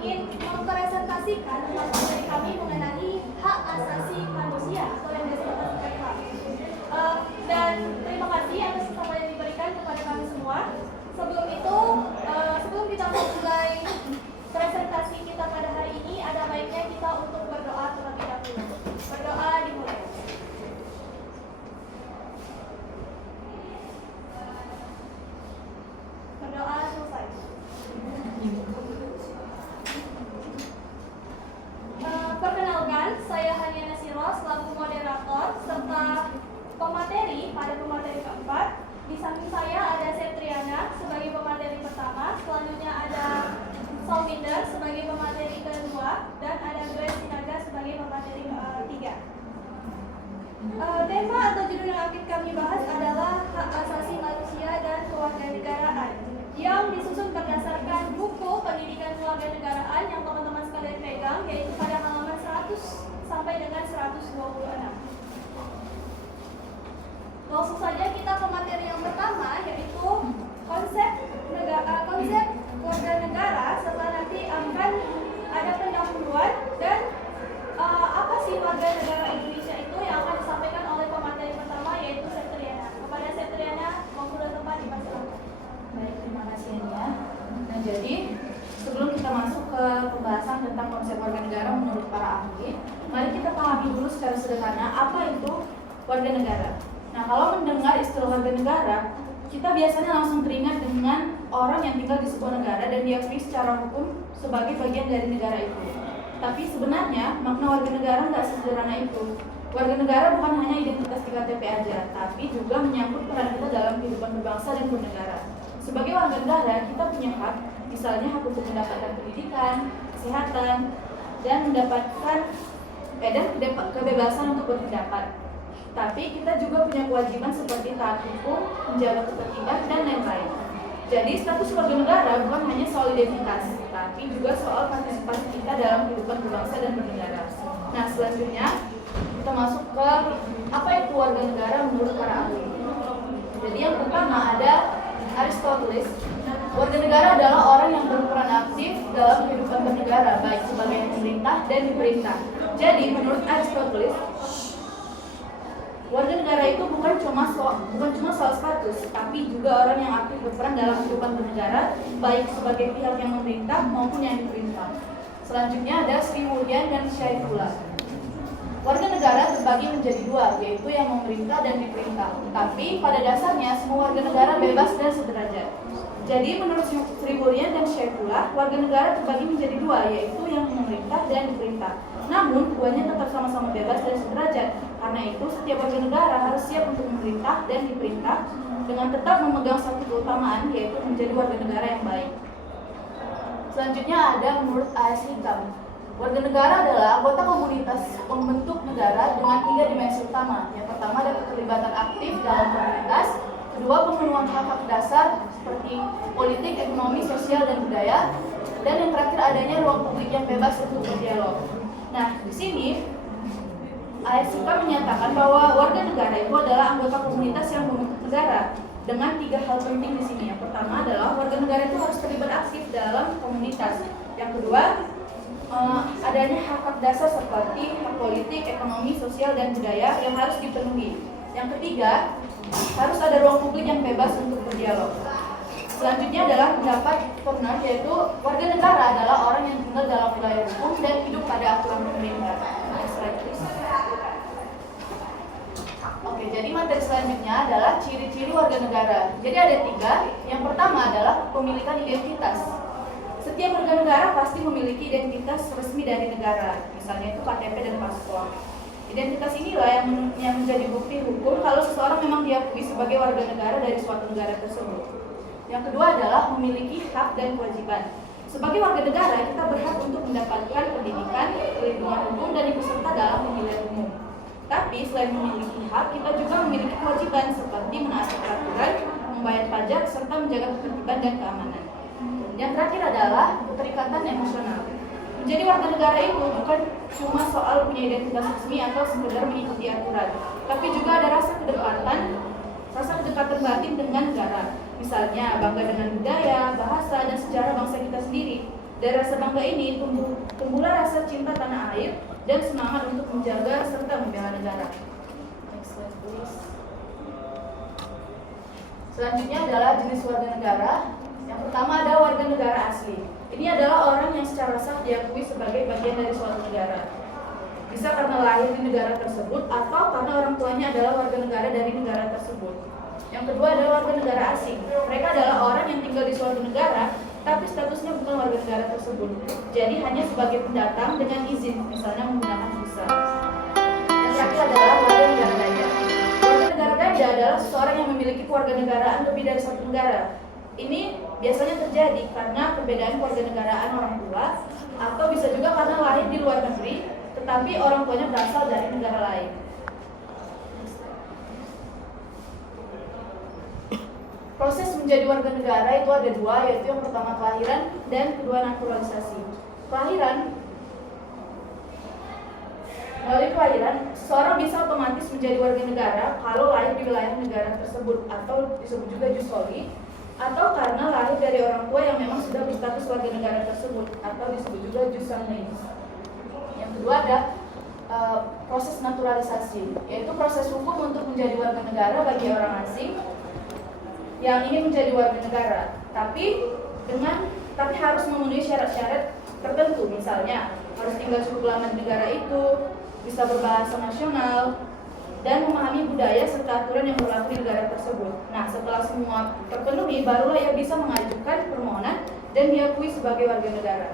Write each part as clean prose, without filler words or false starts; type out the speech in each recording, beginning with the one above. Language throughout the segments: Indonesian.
ingin mempresentasikan materi kami mengenai hak asasi manusia atau yang disebut sebagai HAM. Dan terima kasih atas kesempatan yang diberikan kepada kami semua. Sebelum itu, sebelum kita mulai presentasi kita pada hari ini, ada baiknya kita untuk berdoa terlebih dahulu. Berdoa dimulai. Berdoa selesai. Perkenalkan, saya Haniana Siro selaku moderator serta pemateri pada pemateri keempat. Di samping saya ada Septriana sebagai pemateri pertama, selanjutnya ada Solvinder sebagai pemateri kedua, dan ada Grace Sinaga sebagai pemateri ketiga. Tema atau judul yang akan kami bahas adalah hak asasi manusia dan kewarganegaraan yang disusun berdasarkan buku pendidikan kewarganegaraan yang teman-teman sekalian pegang, yaitu pada halaman 100 sampai dengan 126. Langsung saja kita ke materi yang pertama, yaitu konsep warga negara, serta nanti akan ada pendahuluan dan apa sih warga negara Indonesia itu yang akan disampaikan oleh pemateri pertama, yaitu Septriana. Kepada Septriana, waktu dan tempat dipersilakan. Baik, terima kasih Nia. Nah, jadi sebelum kita masuk ke pembahasan tentang konsep warga negara menurut para ahli, mari kita pahami dulu secara sederhana apa itu warga negara. Nah, kalau mendengar istilah warga negara, kita biasanya langsung teringat dengan orang yang tinggal di sebuah negara dan diakui secara hukum sebagai bagian dari negara itu. Tapi sebenarnya makna warga negara nggak sesederhana itu. Warga negara bukan hanya identitas di KTP aja, tapi juga menyangkut peran kita dalam kehidupan berbangsa dan bernegara. Sebagai warga negara, kita punya hak, misalnya hak untuk mendapatkan pendidikan, kesehatan, dan mendapatkan kebebasan untuk berpendapat. Tapi kita juga punya kewajiban seperti taat hukum, menjaga ketertiban, dan lain-lain. Jadi status warga negara bukan hanya soal identitas, tapi juga soal partisipasi kita dalam kehidupan berbangsa dan bernegara. Nah, selanjutnya kita masuk ke apa itu warga negara menurut para ahli. Jadi yang pertama ada Aristoteles. Warga negara adalah orang yang berperan aktif dalam kehidupan bernegara, baik sebagai pemerintah dan diperintah. Jadi menurut Aristoteles, warga negara itu bukan cuma soal status, tapi juga orang yang aktif berperan dalam kehidupan bernegara, baik sebagai pihak yang memerintah maupun yang diperintah. Selanjutnya ada Sri Mulyani dan Syaifullah. Warga negara terbagi menjadi dua, yaitu yang memerintah dan diperintah. Tapi pada dasarnya semua warga negara bebas dan sederajat. Jadi menurut Sri Mulyani dan Syaifullah, warga negara terbagi menjadi dua, yaitu yang memerintah dan diperintah. Namun, keduanya tetap sama-sama bebas dan sederajat. Karena itu, setiap warga negara harus siap untuk memerintah dan diperintah dengan tetap memegang satu keutamaan, yaitu menjadi warga negara yang baik. Selanjutnya ada menurut A.S. Hikam. Warga negara adalah anggota komunitas pembentuk negara dengan 3 dimensi utama. Yang pertama ada keterlibatan aktif dalam komunitas, kedua pemenuhan hak-hak dasar seperti politik, ekonomi, sosial, dan budaya, dan yang terakhir adanya ruang publik yang bebas untuk berdialog. Nah, di sini A.S. Hikam menyatakan bahwa warga negara itu adalah anggota komunitas yang membentuk negara dengan 3 hal penting di sini. Yang pertama adalah warga negara itu harus terlibat aktif dalam komunitas. Yang kedua, adanya hak-hak dasar seperti hak politik, ekonomi, sosial, dan budaya yang harus dipenuhi. Yang ketiga, harus ada ruang publik yang bebas untuk berdialog. Selanjutnya adalah pendapat Turner, yaitu warga negara adalah orang yang tinggal dalam wilayah hukum dan hidup pada aturan pemerintah. Oke, jadi materi selanjutnya adalah ciri-ciri warga negara. Jadi ada 3. Yang pertama adalah pemilikan identitas. Setiap warga negara pasti memiliki identitas resmi dari negara, misalnya itu KTP dan paspor. Identitas inilah yang menjadi bukti hukum kalau seseorang memang diakui sebagai warga negara dari suatu negara tersebut. Yang kedua adalah memiliki hak dan kewajiban. Sebagai warga negara, kita berhak untuk mendapatkan pendidikan, perlindungan hukum, dan ikut serta dalam pemilihan umum. Tapi selain memiliki hak, kita juga memiliki kewajiban seperti menaati peraturan, membayar pajak, serta menjaga ketertiban dan keamanan. Yang terakhir adalah keterikatan emosional. Menjadi warga negara itu bukan cuma soal punya identitas resmi atau sekedar mengikuti aturan, tapi juga ada rasa kedekatan batin dengan negara. Misalnya bangga dengan budaya, bahasa, dan sejarah bangsa kita sendiri. Dari rasa bangga ini tumbuhlah rasa cinta tanah air dan semangat untuk menjaga serta membela negara. Next slide please. Selanjutnya adalah jenis warga negara. Yang pertama adalah warga negara asli. Ini adalah orang yang secara sah diakui sebagai bagian dari suatu negara. Bisa karena lahir di negara tersebut atau karena orang tuanya adalah warga negara dari negara tersebut. Yang kedua adalah warga negara asing. Mereka adalah orang yang tinggal di suatu negara, tapi statusnya bukan warga negara tersebut. Jadi hanya sebagai pendatang dengan izin, misalnya menggunakan visa. Yang terakhir adalah warga negara ganda. Warga negara ganda adalah seseorang yang memiliki kewarganegaraan lebih dari satu negara. Ini biasanya terjadi karena perbedaan kewarganegaraan orang tua, atau bisa juga karena lahir di luar negeri, tetapi orang tuanya berasal dari negara lain. Proses menjadi warga negara itu ada dua, yaitu yang pertama kelahiran dan kedua naturalisasi. Melalui kelahiran, seseorang bisa otomatis menjadi warga negara kalau lahir di wilayah negara tersebut, atau disebut juga jus soli, atau karena lahir dari orang tua yang memang sudah berstatus warga negara tersebut, atau disebut juga jus sanguinis. Yang kedua ada proses naturalisasi, yaitu proses hukum untuk menjadi warga negara bagi orang asing yang ingin menjadi warga negara, tapi harus memenuhi syarat-syarat tertentu. Misalnya harus tinggal cukup lama di negara itu, bisa berbahasa nasional, dan memahami budaya serta aturan yang berlaku di negara tersebut. Nah, setelah semua terpenuhi, barulah ia bisa mengajukan permohonan dan diakui sebagai warga negara.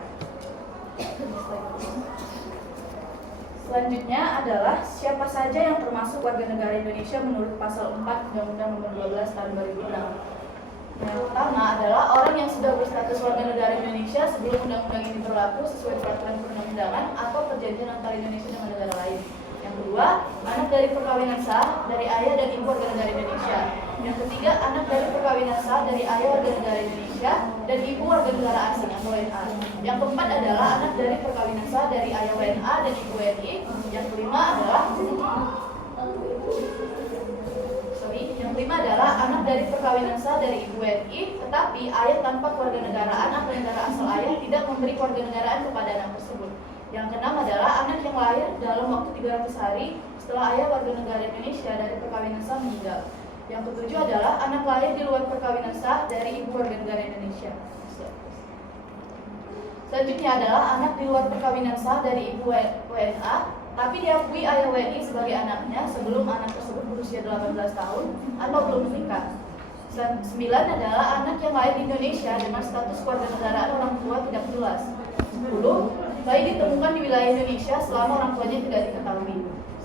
Selanjutnya adalah siapa saja yang termasuk warga negara Indonesia menurut pasal 4 Undang-Undang Nomor 12 Tahun 2006. Yang pertama adalah orang yang sudah berstatus warga negara Indonesia sebelum undang-undang ini berlaku sesuai peraturan perundang-undangan atau perjanjian antara Indonesia dengan negara lain. Yang kedua, anak dari perkawinan sah dari ayah dan ibu warga negara Indonesia. Yang ketiga, anak dari perkawinan sah dari ayah warga negara Indonesia dan ibu warga negara asing atau WNA. Yang keempat adalah anak dari perkawinan sah dari ayah WNA dan ibu WNI. Yang kelima adalah anak dari perkawinan sah dari ibu WNI, tetapi ayah tanpa kewarganegaraan atau negara asal ayah tidak memberi kewarganegaraan kepada anak tersebut. Yang keenam adalah anak yang lahir dalam waktu 300 hari setelah ayah warga negara Indonesia dari perkawinan sah meninggal. Yang ketujuh adalah anak lahir di luar perkawinan sah dari ibu warga negara Indonesia. Selanjutnya adalah anak di luar perkawinan sah dari ibu WNA, tapi diakui ayah WNI sebagai anaknya sebelum anak tersebut berusia 18 tahun atau belum menikah. 9 adalah anak yang lahir di Indonesia dengan status kewarganegaraan orang tua tidak jelas. 10. Bayi ditemukan di wilayah Indonesia selama orang tuanya tidak diketahui.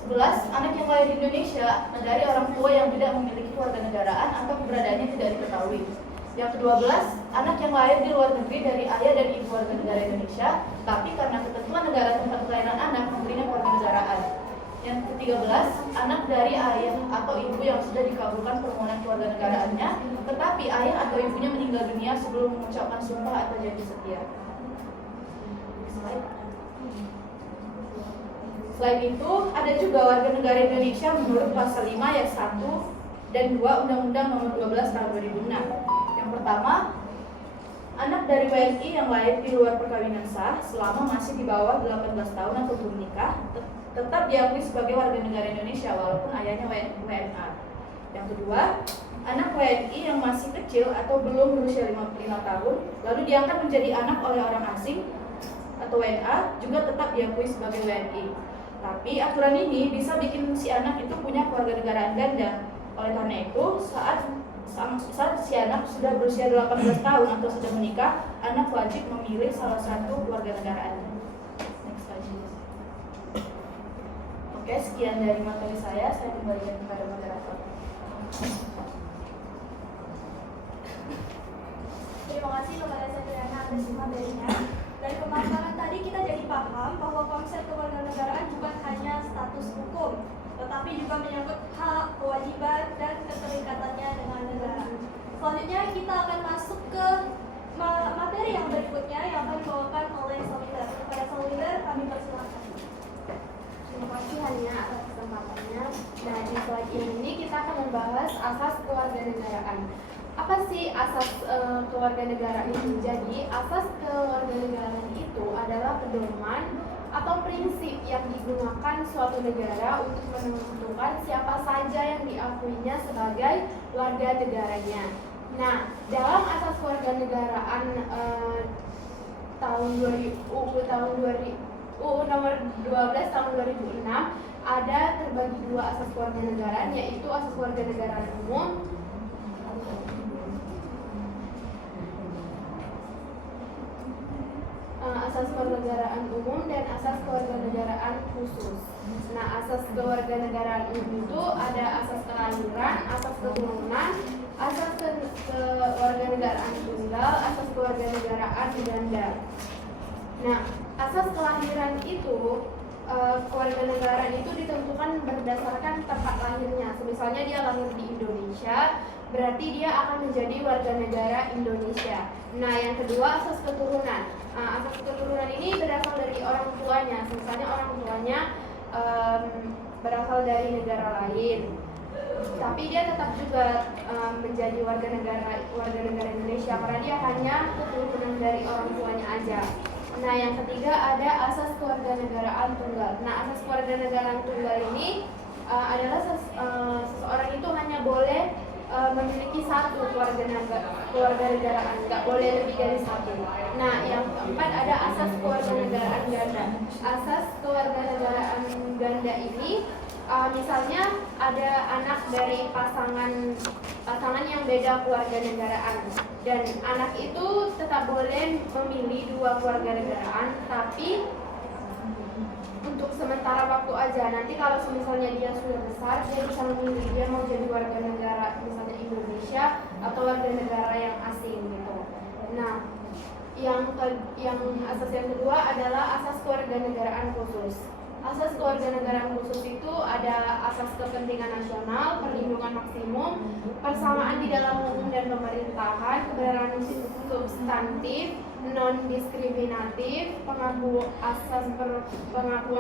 11. Anak yang lahir di Indonesia dari orang tua yang tidak memiliki kewarganegaraan atau keberadaannya tidak diketahui. Yang ke-12, anak yang lahir di luar negeri dari ayah dan ibu warga negara Indonesia, tapi karena ketentuan negara tempat kelahiran anak memberinya kewarganegaraan. Yang ke-13, anak dari ayah atau ibu yang sudah dikabulkan permohonan kewarganegaraannya, tetapi ayah atau ibunya meninggal dunia sebelum mengucapkan sumpah atau janji setia. Selain itu, ada juga warga negara Indonesia menurut pasal 5 ayat 1 dan 2 Undang-Undang Nomor 12 Tahun 2006. Yang pertama, anak dari WNI yang lahir di luar perkawinan sah selama masih di bawah 18 tahun atau belum menikah tetap diakui sebagai warga negara Indonesia walaupun ayahnya WNA. Yang kedua, anak WNI yang masih kecil atau belum berusia 55 tahun lalu diangkat menjadi anak oleh orang asing atau WNA juga tetap diakui sebagai WNI. Tapi aturan ini bisa bikin si anak itu punya kewarganegaraan ganda. Oleh karena itu, saat si anak sudah berusia 18 tahun atau sudah menikah, anak wajib memilih salah satu kewarganegaraannya. Next slide. Oke, sekian dari materi saya kembalikan kepada moderator. Terima kasih kepada Satriana atas materinya. Dari pemaparan tadi kita jadi paham bahwa konsep kewarganegaraan bukan hanya status hukum, tetapi juga menyangkut hak, kewajiban, dan keterikatannya dengan negara. Selanjutnya kita akan masuk ke materi yang berikutnya yang akan dibawakan oleh Soliter. Kepada Soliter kami persilakan. Terima kasih Hania atas kesempatannya. Nah, di slide ini kita akan membahas asas kewarganegaraan. Apa sih asas kewarganegaraan itu. Jadi asas kewarganegaraan itu adalah pedoman atau prinsip yang digunakan suatu negara untuk menentukan siapa saja yang diakuinya sebagai warga negaranya. Nah, dalam asas kewarganegaraan UU nomor 12 tahun 2006 ada terbagi dua asas kewarganegaraan, yaitu asas kewarganegaraan umum asas kewarganegaraan umum dan asas kewarganegaraan khusus. Nah, asas kewarganegaraan umum itu ada asas kelahiran, asas keturunan, asas kewarganegaraan tunggal, asas kewarganegaraan ganda. Nah, asas kelahiran itu kewarganegaraan itu ditentukan berdasarkan tempat lahirnya. Misalnya dia lahir di Indonesia, berarti dia akan menjadi warga negara Indonesia. Nah, yang kedua asas keturunan. Asas keturunan ini berasal dari orang tuanya. Misalnya orang tuanya berasal dari negara lain, tapi dia tetap juga menjadi warga negara Indonesia karena dia hanya keturunan dari orang tuanya aja. Nah, yang ketiga ada asas kewarganegaraan tunggal. Nah, asas kewarganegaraan tunggal ini adalah seseorang itu hanya boleh memiliki satu kewarganegaraan, nggak boleh lebih dari satu. Nah, yang keempat ada asas kewarganegaraan ganda. Asas kewarganegaraan ganda ini misalnya ada anak dari pasangan yang beda kewarganegaraan, dan anak itu tetap boleh memilih dua kewarganegaraan, tapi untuk sementara waktu aja. Nanti kalau misalnya dia sudah besar, dia bisa memilih dia mau jadi warga negara misalnya Indonesia atau warga negara yang asing gitu. Nah, yang asas yang kedua adalah asas kewarganegaraan khusus. Asas kewarganegaraan khusus itu ada asas kepentingan nasional, perlindungan maksimum, persamaan di dalam hukum dan pemerintahan, kebenaran substantif, non-diskriminatif, pengakuan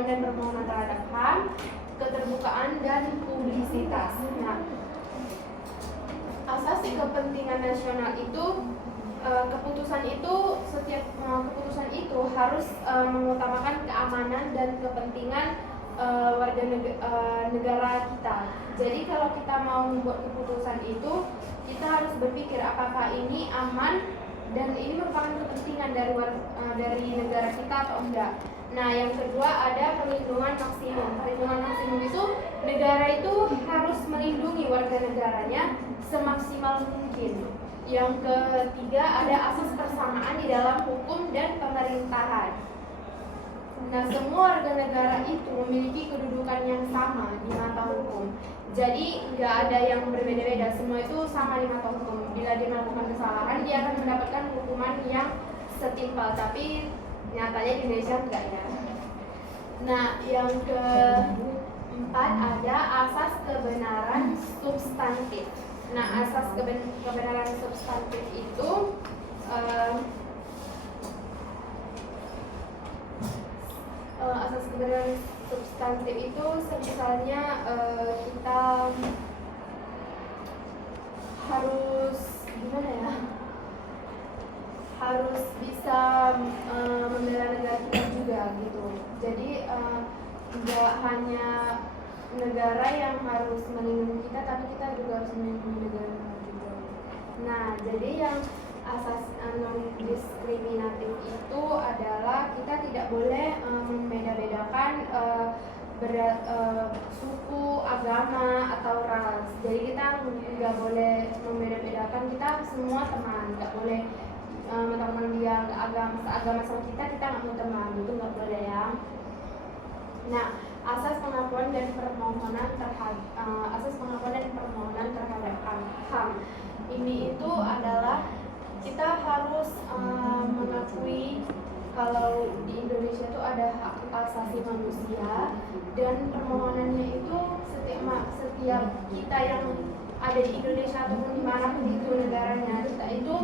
dan permohonan terhadap HAM, keterbukaan dan publisitas. Nah, asas kepentingan nasional itu keputusan itu harus mengutamakan keamanan dan kepentingan warga negara kita. Jadi kalau kita mau membuat keputusan itu, kita harus berpikir apakah ini aman dan ini merupakan kepentingan dari negara kita atau enggak. Nah, yang kedua ada perlindungan maksimum. Perlindungan maksimum itu negara itu harus melindungi warga negaranya semaksimal mungkin. Yang ketiga ada asas persamaan di dalam hukum dan pemerintahan. Nah, semua warga negara itu memiliki kedudukan yang sama di mata hukum. Jadi nggak ada yang berbeda-beda, semua itu sama di mata hukum. Bila dia melakukan kesalahan, dia akan mendapatkan hukuman yang setimpal. Tapi nyatanya di Indonesia enggak ya. Nah, yang keempat ada asas kebenaran substantif. Nah, asas kebenaran substantif itu asas kebenaran substantif itu misalnya kita harus gimana ya? Harus bisa membela negara kita juga gitu. Jadi nggak hanya negara yang harus melindungi kita, tapi kita juga harus melindungi negara juga. Nah, jadi yang asas non-diskriminatif itu adalah kita tidak boleh membeda-bedakan suku, agama, atau ras. Jadi kita nggak boleh membeda-bedakan, kita semua teman, nggak boleh teman dia agama sama kita nggak mau teman, itu nggak boleh ya. Nah, asas pengakuan dan permohonan terhadap HAM ini itu adalah kita harus mengakui kalau di Indonesia itu ada hak asasi manusia, dan permohonannya itu setiap kita yang ada di Indonesia ataupun dimanapun itu negaranya, kita itu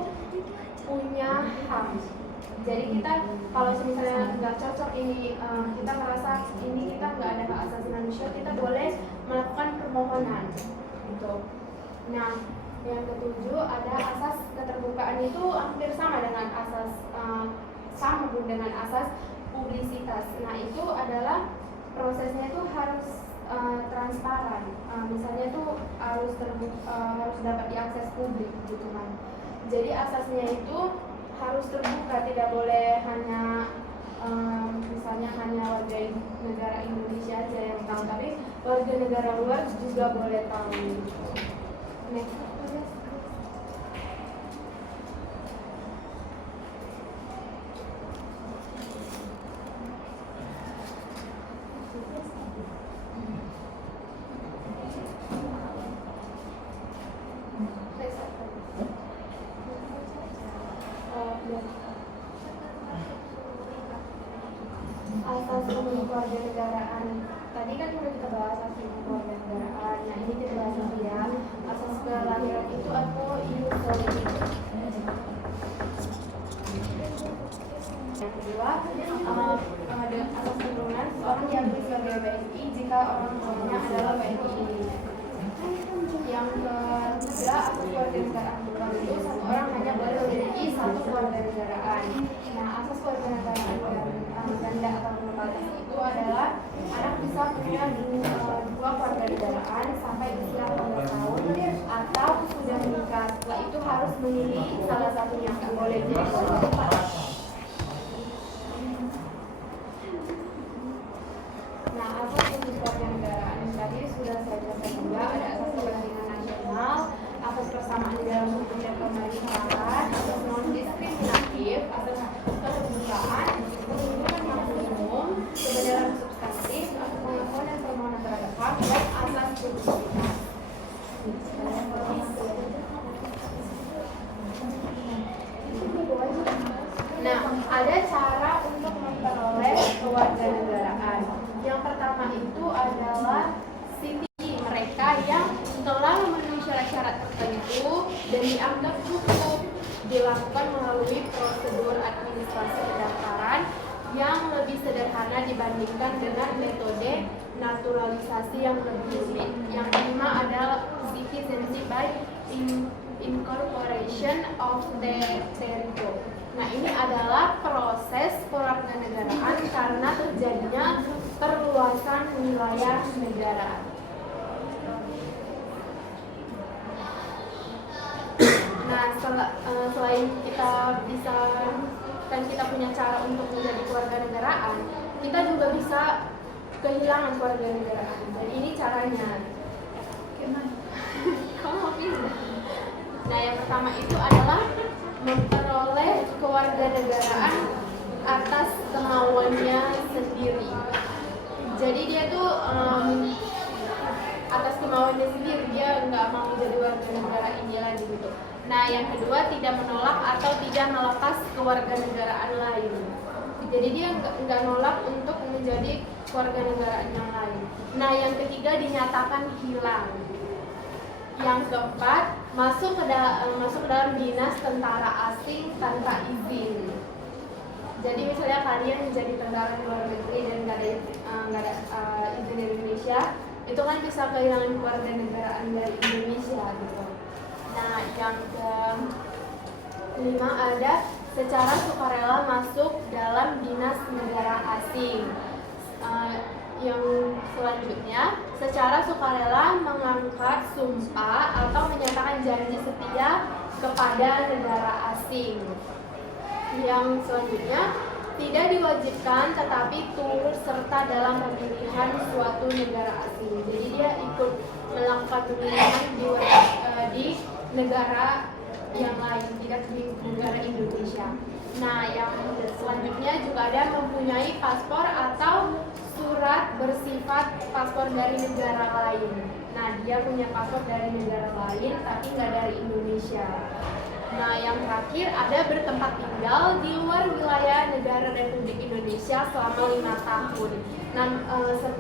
punya HAM. Jadi kita kalau misalnya nggak cocok ini, kita merasa ini kita nggak ada hak asasi manusia, kita boleh melakukan permohonan gitu. Nah, Yang ketujuh ada asas keterbukaan, itu hampir sama dengan asas dengan asas publisitas. Nah itu adalah prosesnya itu harus transparan. Misalnya itu harus dapat diakses publik gitu kan. Jadi asasnya itu harus terbuka, tidak boleh hanya misalnya hanya warga negara Indonesia aja yang tahu, tapi warga negara luar juga boleh tahu. Next. Asas kewarganegaraan. Tadi kan sudah kita bahas asas kewarganegaraan. Nah ini kita bahas lagi ya. Asas kelahiran itu atau ius. Yang kedua, ada asas keturunan. Seorang diakui sebagai WNI jika orang tuanya adalah WNI. Yang ketiga, asas kewarganegaraan itu satu orang hanya boleh memiliki satu kewarganegaraan. Nah, asas kewarganegaraan ganda atau terbatas itu adalah anak bisa punya dua kewarganegaraan sampai usia 18 tahun atau sudah menikah. Setelah itu harus memilih salah satunya, nggak boleh jadi dua. Nah, asas kewarganegaraan tadi sudah saya jelaskan juga. Ada asas kepentingan nasional, asas persamaan dalam hukum dan pemerintahan, asas non-diskriminatif, asas keterbukaan, perlindungan maksimum, kebenaran substantif, asas pengakuan dan permohonan terhadap hak, dan asas publisitas. Nah, ada cara untuk memperoleh kewarganegaraan. Yang pertama itu adalah CV mereka yang telah memenuhi syarat-syarat tertentu dan dianggap cukup, dilakukan melalui prosedur administrasi pendaftaran yang lebih sederhana dibandingkan dengan metode naturalisasi yang lebih rumit. Yang kelima adalah citizenship by incorporation of the territory. Nah ini adalah proses kewarganegaraan karena terjadinya perluasan wilayah negara. Nah selain kita bisa kan kita punya cara untuk menjadi kewarganegaraan, kita juga bisa kehilangan kewarganegaraan. Jadi ini caranya. Nah yang pertama itu adalah memperoleh kewarganegaraan atas kemauannya sendiri. Jadi dia tuh atas kemauannya sendiri, dia nggak mau jadi warga negara ini lagi gitu. Nah yang kedua, tidak menolak atau tidak melepas kewarganegaraan lain. Jadi dia nggak nolak untuk menjadi kewarganegaraan yang lain. Nah yang ketiga, dinyatakan hilang. Yang keempat, masuk ke dalam dinas tentara asing tanpa izin. Jadi misalnya kalian menjadi tentara di luar negeri dan nggak ada izin dari Indonesia, itu kan bisa kehilangan kewarganegaraan dari Indonesia gitu. Nah yang kelima ada secara sukarela masuk dalam dinas negara asing. Yang selanjutnya, secara sukarela mengangkat sumpah atau menyatakan janji setia kepada negara asing. Yang selanjutnya, tidak diwajibkan tetapi turut serta dalam pemilihan suatu negara asing. Jadi dia ikut melakukan pemilihan di negara yang lain, tidak di negara Indonesia. Nah, yang selanjutnya juga ada mempunyai paspor atau surat bersifat paspor dari negara lain. Nah, dia punya paspor dari negara lain tapi nggak dari Indonesia. Nah, yang terakhir ada bertempat tinggal di luar wilayah negara Republik Indonesia selama 5 tahun. Nah,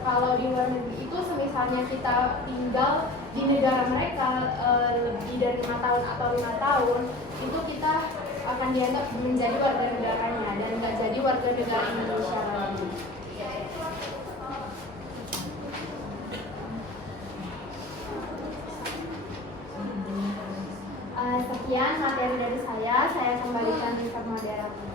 kalau di luar negeri itu misalnya kita tinggal di negara mereka lebih dari 5 tahun atau 5 tahun, itu kita akan dianggap menjadi warga negaranya dan nggak jadi warga negara Indonesia lagi. sekian materi dari saya kembalikan ke moderator.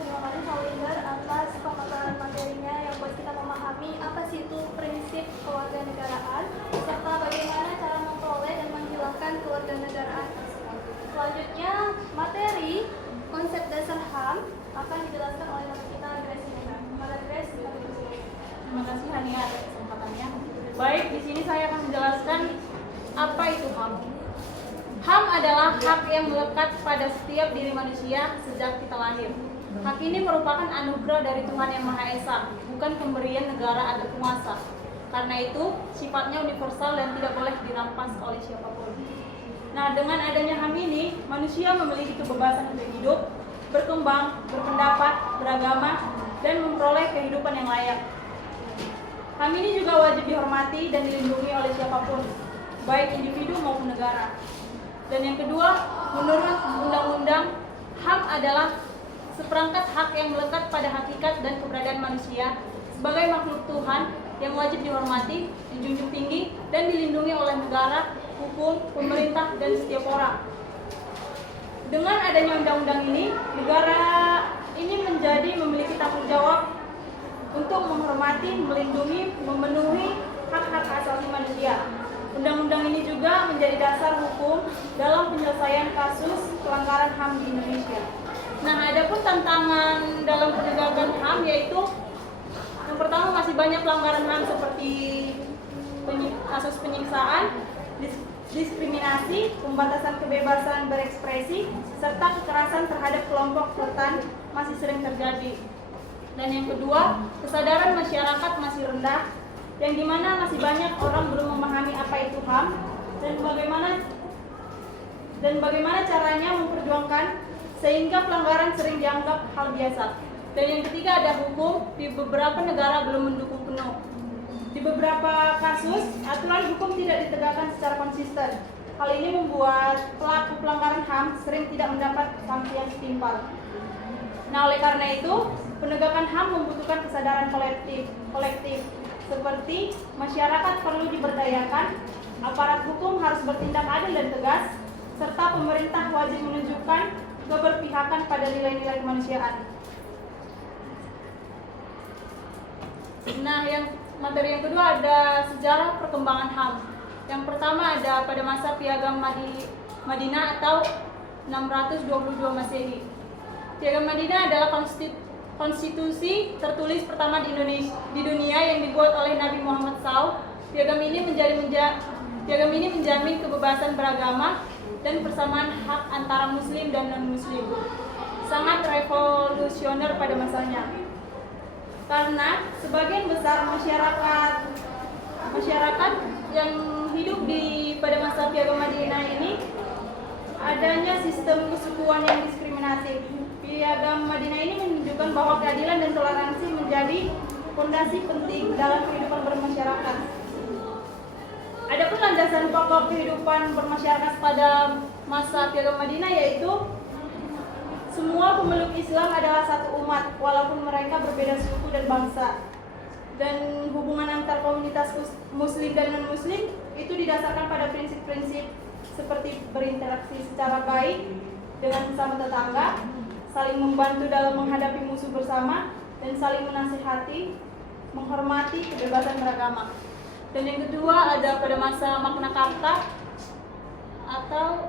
Terima kasih Faulinder atas pemaparan materinya yang buat kita memahami apa sih itu prinsip kewarganegaraan serta bagaimana cara memperoleh dan menghilangkan kewarganegaraan. Selanjutnya, materi konsep dasar HAM akan dijelaskan oleh teman kita Grace Siregar. Kepada Grace, kami persilakan. Terima kasih Hania atas kesempatannya. Baik, di sini saya akan menjelaskan apa itu HAM. HAM adalah hak yang melekat pada setiap diri manusia sejak kita lahir. Hak ini merupakan anugerah dari Tuhan Yang Maha Esa, bukan pemberian negara atau penguasa. Karena itu, sifatnya universal dan tidak boleh dirampas oleh siapapun. Nah, dengan adanya HAM ini, manusia memiliki kebebasan untuk hidup, berkembang, berpendapat, beragama, dan memperoleh kehidupan yang layak. HAM ini juga wajib dihormati dan dilindungi oleh siapapun, baik individu maupun negara. Dan yang kedua, menurut Undang-Undang, HAM adalah seperangkat hak yang melekat pada hakikat dan keberadaan manusia sebagai makhluk Tuhan yang wajib dihormati, dijunjung tinggi, dan dilindungi oleh negara, hukum, pemerintah, dan setiap orang. Dengan adanya undang-undang ini, negara ini memiliki tanggung jawab untuk menghormati, melindungi, memenuhi hak-hak asasi manusia. Undang-undang ini juga menjadi dasar hukum dalam penyelesaian kasus pelanggaran HAM di Indonesia. Nah, ada pun tantangan dalam penegakan HAM yaitu yang pertama masih banyak pelanggaran HAM seperti kasus penyiksaan, diskriminasi, pembatasan kebebasan berekspresi, serta kekerasan terhadap kelompok rentan masih sering terjadi. Dan yang kedua, kesadaran masyarakat masih rendah, yang dimana masih banyak orang belum memahami apa itu HAM dan bagaimana caranya memperjuangkan sehingga pelanggaran sering dianggap hal biasa. Dan yang ketiga, ada hukum di beberapa negara belum mendukung penuh. Di beberapa kasus, aturan hukum tidak ditegakkan secara konsisten. Hal ini membuat pelaku pelanggaran HAM sering tidak mendapat sanksi yang setimpal. Nah, oleh karena itu, penegakan HAM membutuhkan kesadaran kolektif, seperti masyarakat perlu diberdayakan, aparat hukum harus bertindak adil dan tegas, serta pemerintah wajib menunjukkan keberpihakan pada nilai-nilai kemanusiaan. Nah, materi yang kedua ada sejarah perkembangan HAM. Yang pertama ada pada masa Piagam Madinah atau 622 Masehi. Piagam Madinah adalah konstitusi tertulis pertama di dunia yang dibuat oleh Nabi Muhammad SAW. Piagam ini menjamin kebebasan beragama dan persamaan hak antara muslim dan non-muslim. Sangat revolusioner pada masanya. Karena sebagian besar masyarakat yang hidup pada masa Piagam Madinah ini adanya sistem kesukuan yang diskriminatif. Piagam Madinah ini menunjukkan bahwa keadilan dan toleransi menjadi fondasi penting dalam kehidupan bermasyarakat. Adapun landasan pokok kehidupan bermasyarakat pada masa Piagam Madinah yaitu semua pemeluk Islam adalah satu umat, walaupun mereka berbeda suku dan bangsa. Dan hubungan antar komunitas muslim dan non-muslim itu didasarkan pada prinsip-prinsip seperti berinteraksi secara baik dengan sesama tetangga, saling membantu dalam menghadapi musuh bersama, dan saling menasihati, menghormati kebebasan beragama. Dan yang kedua ada pada masa Magna Carta atau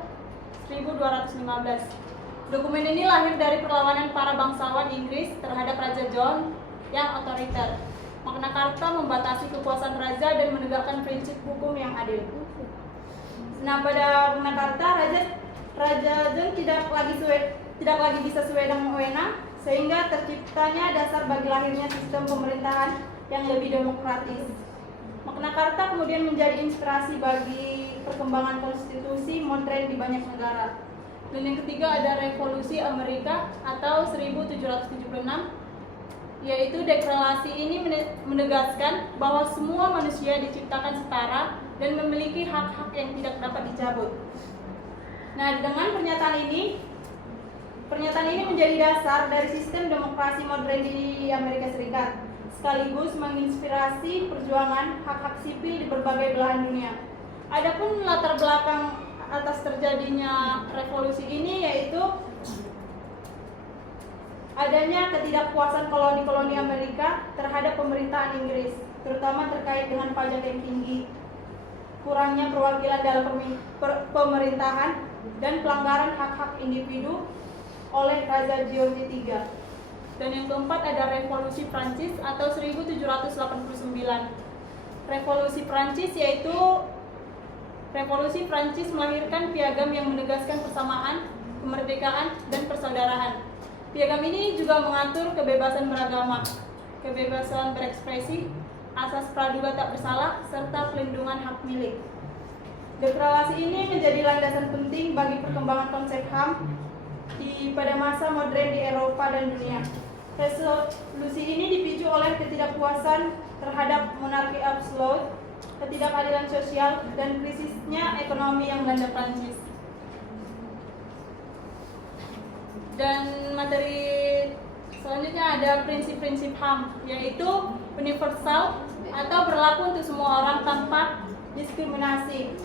1215. Dokumen ini lahir dari perlawanan para bangsawan Inggris terhadap Raja John yang otoriter. Magna Carta membatasi kekuasaan raja dan menegakkan prinsip hukum yang adil. Nah, pada Magna Carta Raja John tidak lagi bisa sewenang-wenang, sehingga terciptanya dasar bagi lahirnya sistem pemerintahan yang lebih demokratis. Magna Carta kemudian menjadi inspirasi bagi perkembangan konstitusi modern di banyak negara. Dan yang ketiga ada Revolusi Amerika atau 1776, yaitu deklarasi ini menegaskan bahwa semua manusia diciptakan setara dan memiliki hak-hak yang tidak dapat dicabut. Nah, dengan pernyataan ini menjadi dasar dari sistem demokrasi modern di Amerika Serikat, sekaligus menginspirasi perjuangan hak-hak sipil di berbagai belahan dunia. Adapun latar belakang atas terjadinya revolusi ini yaitu adanya ketidakpuasan koloni-koloni Amerika terhadap pemerintahan Inggris, terutama terkait dengan pajak yang tinggi, kurangnya perwakilan dalam pemerintahan, dan pelanggaran hak-hak individu oleh Raja George III. Dan yang keempat ada Revolusi Prancis atau 1789. Revolusi Prancis yaitu Revolusi Prancis melahirkan piagam yang menegaskan persamaan, kemerdekaan, dan persaudaraan. Piagam ini juga mengatur kebebasan beragama, kebebasan berekspresi, asas praduga tak bersalah, serta pelindungan hak milik. Deklarasi ini menjadi landasan penting bagi perkembangan konsep HAM pada masa modern di Eropa dan dunia. Resolusi ini dipicu oleh ketidakpuasan terhadap monarki absolut, ketidakadilan sosial, dan krisisnya ekonomi yang melanda Prancis. Dan materi selanjutnya ada prinsip-prinsip HAM, yaitu universal atau berlaku untuk semua orang tanpa diskriminasi.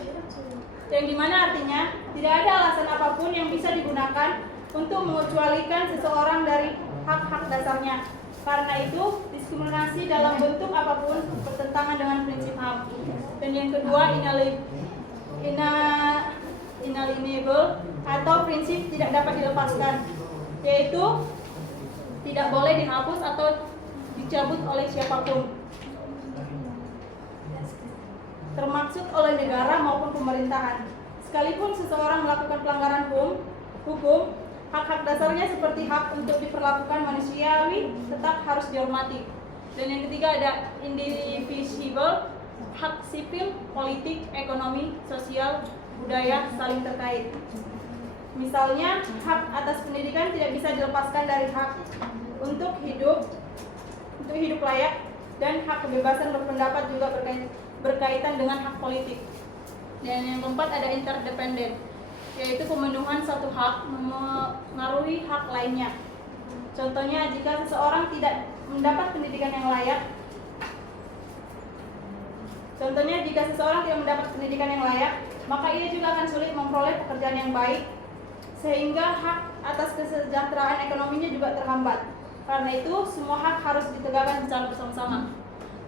Yang dimana artinya tidak ada alasan apapun yang bisa digunakan untuk mengecualikan seseorang dari hak-hak dasarnya. Karena itu, diskriminasi dalam bentuk apapun bertentangan dengan prinsip HAM. Dan yang kedua, inalienable atau prinsip tidak dapat dilepaskan, yaitu tidak boleh dihapus atau dicabut oleh siapapun, termaksud oleh negara maupun pemerintahan. Sekalipun seseorang melakukan pelanggaran hukum, hak-hak dasarnya seperti hak untuk diperlakukan manusiawi tetap harus dihormati. Dan yang ketiga ada indivisible, hak sipil, politik, ekonomi, sosial, budaya saling terkait. Misalnya, hak atas pendidikan tidak bisa dilepaskan dari hak untuk hidup layak, dan hak kebebasan berpendapat juga berkaitan dengan hak politik. Dan yang keempat ada interdependen, yaitu pemenuhan satu hak mengaruhi hak lainnya. Contohnya, jika seseorang tidak mendapat pendidikan yang layak, maka ia juga akan sulit memperoleh pekerjaan yang baik, sehingga hak atas kesejahteraan ekonominya juga terhambat. Karena itu, semua hak harus ditegakkan secara bersama-sama.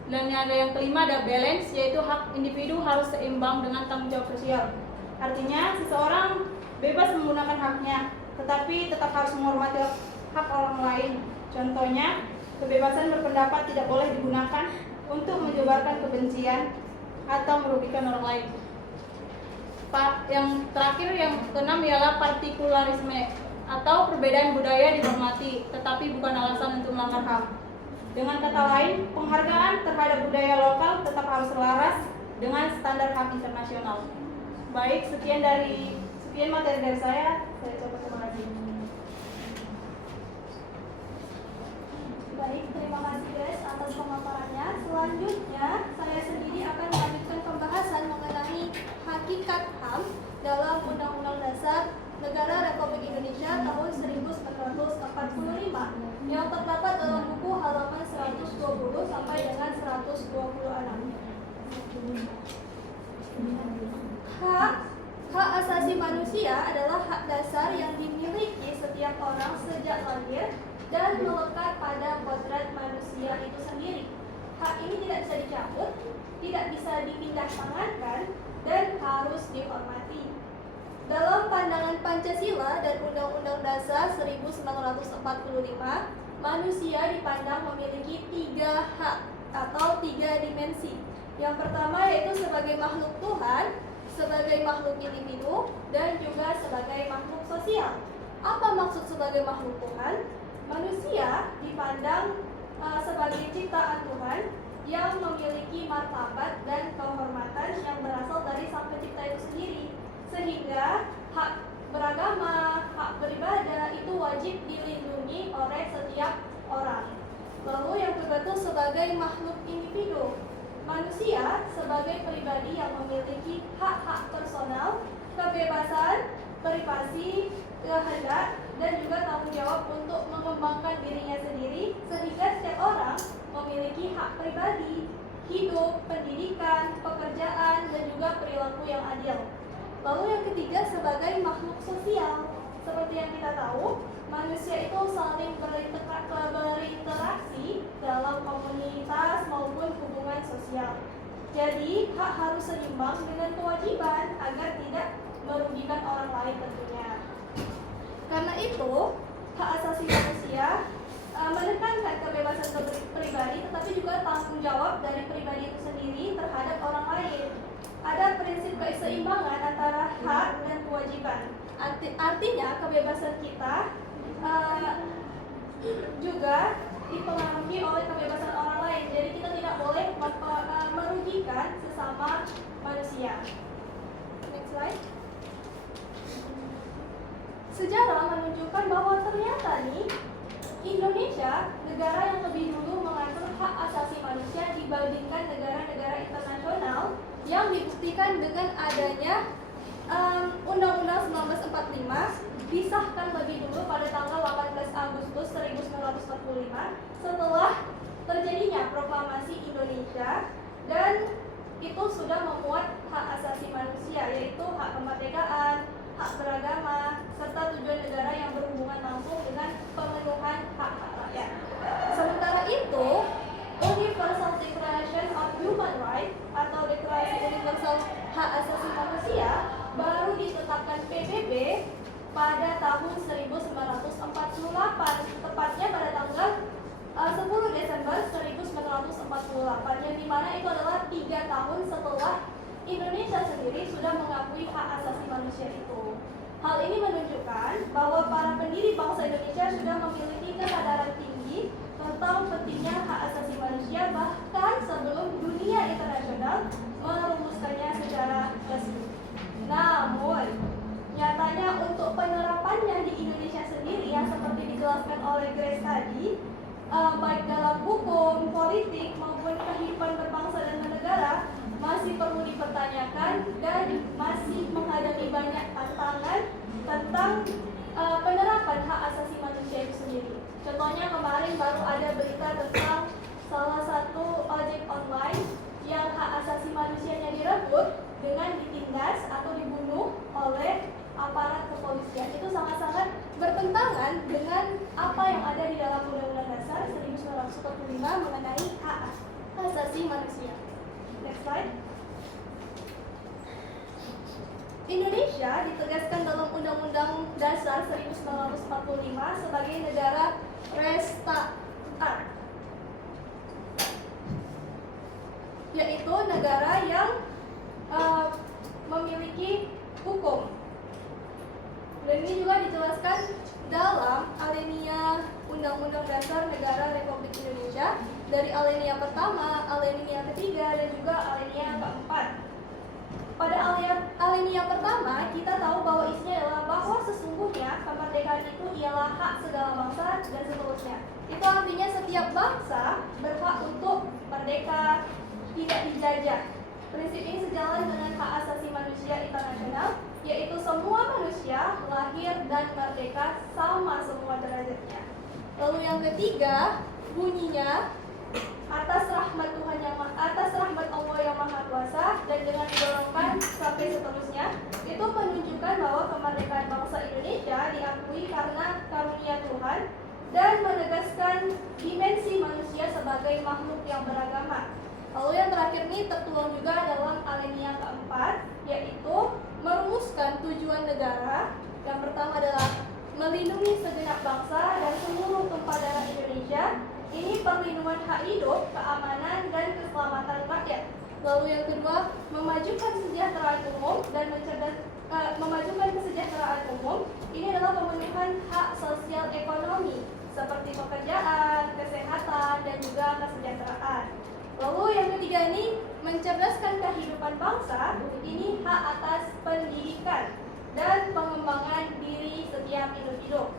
Dan ada yang kelima ada balance, yaitu hak individu harus seimbang dengan tanggung jawab sosial. Artinya, seseorang bebas menggunakan haknya, tetapi tetap harus menghormati hak orang lain. Contohnya, kebebasan berpendapat tidak boleh digunakan untuk menyebarkan kebencian atau merugikan orang lain. Yang terakhir, yang keenam ialah partikularisme atau perbedaan budaya dihormati, tetapi bukan alasan untuk melanggar HAM. Dengan kata lain, penghargaan terhadap budaya lokal tetap harus selaras dengan standar HAM internasional. Baik, sekian materi dari saya coba terima kasih. Baik, terima kasih Grace atas pemaparannya. Selanjutnya, saya sendiri akan melanjutkan pembahasan mengenai hakikat HAM dalam Undang-Undang Dasar Negara Republik Indonesia tahun 1945 yang terdapat dalam buku halaman 120 sampai dengan 126. Hak asasi manusia adalah hak dasar yang dimiliki setiap orang sejak lahir dan melekat pada kodrat manusia itu sendiri. Hak ini tidak bisa dicabut, tidak bisa dipindah tangankan, dan harus dihormati. Dalam pandangan Pancasila dan Undang-Undang Dasar 1945, manusia dipandang memiliki 3 hak atau 3 dimensi. Yang pertama yaitu sebagai makhluk Tuhan, sebagai makhluk individu, dan juga sebagai makhluk sosial. Apa maksud sebagai makhluk Tuhan? Manusia dipandang sebagai ciptaan Tuhan yang memiliki martabat dan kehormatan yang berasal dari Sang Pencipta itu sendiri, sehingga hak beragama, hak beribadah itu wajib dilindungi oleh setiap orang. Lalu yang kedua itu sebagai makhluk individu, manusia sebagai pribadi yang memiliki hak-hak personal, kebebasan, privasi, kehendak, dan juga tanggung jawab untuk mengembangkan dirinya sendiri, sehingga setiap orang memiliki hak pribadi, hidup, pendidikan, pekerjaan, dan juga perilaku yang adil. Lalu yang ketiga sebagai makhluk sosial. Seperti yang kita tahu, manusia itu saling berinteraksi dalam komunitas maupun hubungan sosial. Jadi, hak harus seimbang dengan kewajiban agar tidak merugikan orang lain tentunya. Karena itu, hak asasi manusia menekankan kebebasan pribadi, tetapi juga tanggung jawab dari pribadi itu sendiri terhadap orang lain. Ada prinsip keseimbangan antara hak dan kewajiban. Artinya kebebasan kita juga dipengaruhi oleh kebebasan orang lain. Jadi kita tidak boleh merugikan sesama manusia. Next slide. Sejarah menunjukkan bahwa ternyata nih Indonesia, negara yang lebih dulu mengatur hak asasi manusia dibandingkan negara-negara internasional, yang dibuktikan dengan adanya Undang-Undang 1945 disahkan lebih dulu pada tanggal 18 Agustus 1945 setelah terjadinya proklamasi Indonesia, dan itu sudah memuat hak asasi manusia, yaitu hak kemerdekaan, hak beragama, serta tujuan negara yang berhubungan langsung dengan pemenuhan hak-hak rakyat. Sementara itu, Universal Declaration of Human Rights atau Deklarasi Universal Hak Asasi Manusia baru ditetapkan PBB pada tahun 1948, tepatnya pada tanggal 10 Desember 1948, yang dimana itu adalah 3 tahun setelah Indonesia sendiri sudah mengakui hak asasi manusia itu. Hal ini menunjukkan bahwa para pendiri bangsa Indonesia sudah memiliki kesadaran tinggi tentang pentingnya hak asasi manusia, bahkan sebelum dunia internasional merumuskannya secara resmi. Namun, nyatanya untuk penerapannya di Indonesia sendiri, yang seperti dijelaskan oleh Grace tadi, baik dalam hukum, politik, maupun kehidupan berbangsa dan bernegara, masih perlu dipertanyakan dan masih menghadapi banyak tantangan tentang penerapan hak asasi manusia itu sendiri. Contohnya kemarin baru ada berita tentang salah satu ojek online yang hak asasi manusianya direbut dengan ditindas atau dibunuh oleh aparat kepolisian. Itu sangat-sangat bertentangan dengan apa yang ada di dalam Undang-Undang Dasar 1945 mengenai hak asasi manusia. Next slide. Indonesia ditegaskan dalam Undang-Undang Dasar 1945 sebagai negara restart, yaitu negara yang memiliki hukum. Dan ini juga dijelaskan dalam alinea Undang-Undang Dasar Negara Republik Indonesia dari alinea pertama, alinea ketiga, dan juga alinea keempat. Pada alinea pertama, kita tahu bahwa isinya adalah bahwa sesungguhnya kemerdekaan itu ialah hak segala bangsa dan seterusnya. Itu artinya setiap bangsa berhak untuk merdeka, tidak dijajah. Prinsip ini sejalan dengan hak asasi manusia internasional, yaitu semua manusia lahir dan merdeka sama semua derajatnya. Lalu yang ketiga, bunyinya atas rahmat Allah yang Maha Kuasa dan dengan didorongkan sampai seterusnya, itu menunjukkan bahwa kemerdekaan bangsa Indonesia diakui karena karunia Tuhan dan menegaskan dimensi manusia sebagai makhluk yang beragama. Lalu yang terakhir ini tertuang juga dalam alinea keempat, yaitu merumuskan tujuan negara. Yang pertama adalah melindungi segenap bangsa dan seluruh tumpah darah Indonesia. Ini perlindungan hak hidup, keamanan, dan keselamatan rakyat. Lalu yang kedua, memajukan kesejahteraan umum dan memajukan kesejahteraan umum. Ini adalah pemenuhan hak sosial ekonomi seperti pekerjaan, kesehatan, dan juga kesejahteraan. Lalu yang ketiga ini mencerdaskan kehidupan bangsa. Ini hak atas pendidikan dan pengembangan diri setiap individu.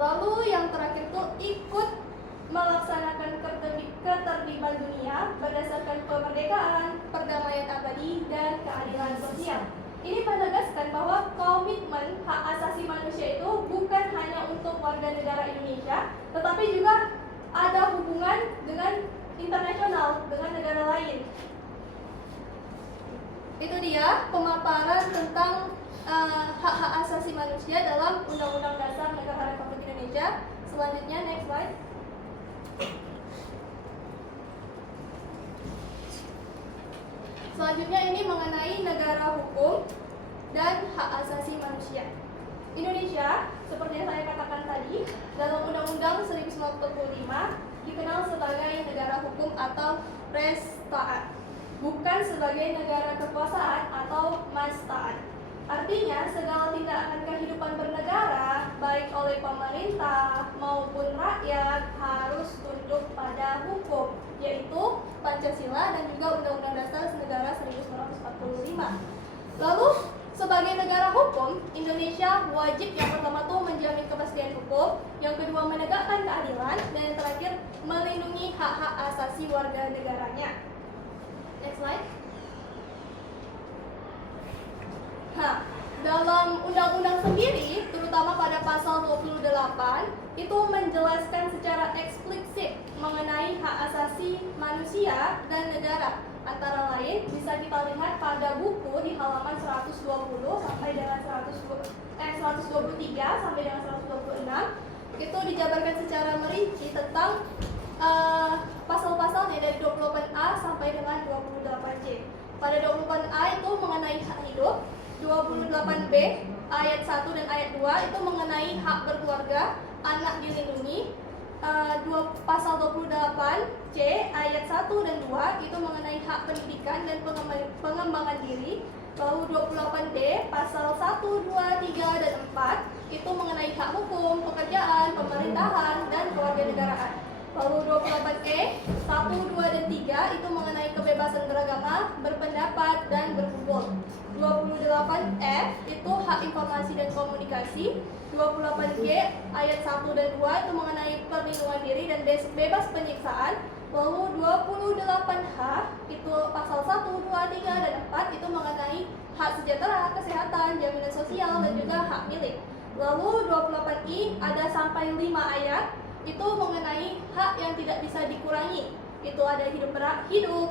Lalu yang terakhir itu ikut melaksanakan ketertiban dunia berdasarkan kemerdekaan, perdamaian abadi, dan keadilan sosial. Ini menegaskan bahwa komitmen hak asasi manusia itu bukan hanya untuk warga negara Indonesia, tetapi juga ada hubungan dengan internasional, dengan negara lain. Itu dia pemaparan tentang hak-hak asasi manusia dalam Undang-Undang Dasar Negara Republik Indonesia. Selanjutnya, next slide. Selanjutnya ini mengenai negara hukum dan hak asasi manusia. Indonesia, seperti yang saya katakan tadi, dalam Undang-Undang 1945 dikenal sebagai negara hukum atau res taat, bukan sebagai negara kekuasaan atau mas taat. Artinya, segala tindakan kehidupan bernegara, baik oleh pemerintah maupun rakyat, harus tunduk pada hukum, yaitu Pancasila dan juga Undang-Undang Dasar Negara 1945. Lalu, sebagai negara hukum, Indonesia wajib yang pertama tuh menjamin kepastian hukum, yang kedua menegakkan keadilan, dan yang terakhir melindungi hak-hak asasi warga negaranya. Next slide. Nah, dalam undang-undang sendiri, terutama pada pasal 28, itu menjelaskan secara eksplisit mengenai hak asasi manusia dan negara. Antara lain, bisa kita lihat pada buku di halaman 120 sampai dengan 123 sampai dengan 126, itu dijabarkan secara merinci tentang pasal-pasalnya dari 28A sampai dengan 28C. Pada 28A itu mengenai hak hidup, 28B ayat 1 dan ayat 2 itu mengenai hak berkeluarga, anak dilindungi. Pasal 28C ayat 1 dan 2 itu mengenai hak pendidikan dan pengembangan diri. Lalu 28D pasal 1, 2, 3, dan 4 itu mengenai hak hukum, pekerjaan, pemerintahan, dan kewarganegaraan. Lalu 28E 1, 2, dan 3 itu mengenai kebebasan beragama, berpendapat, dan berkumpul. 28F itu hak informasi dan komunikasi. 28G ayat 1 dan 2 itu mengenai perlindungan diri dan bebas penyiksaan. Lalu 28H itu pasal 1, 2, 3, dan 4 itu mengenai hak sejahtera, kesehatan, jaminan sosial, dan juga hak milik. Lalu 28I ada sampai 5 ayat itu mengenai hak yang tidak bisa dikurangi. Itu ada hidup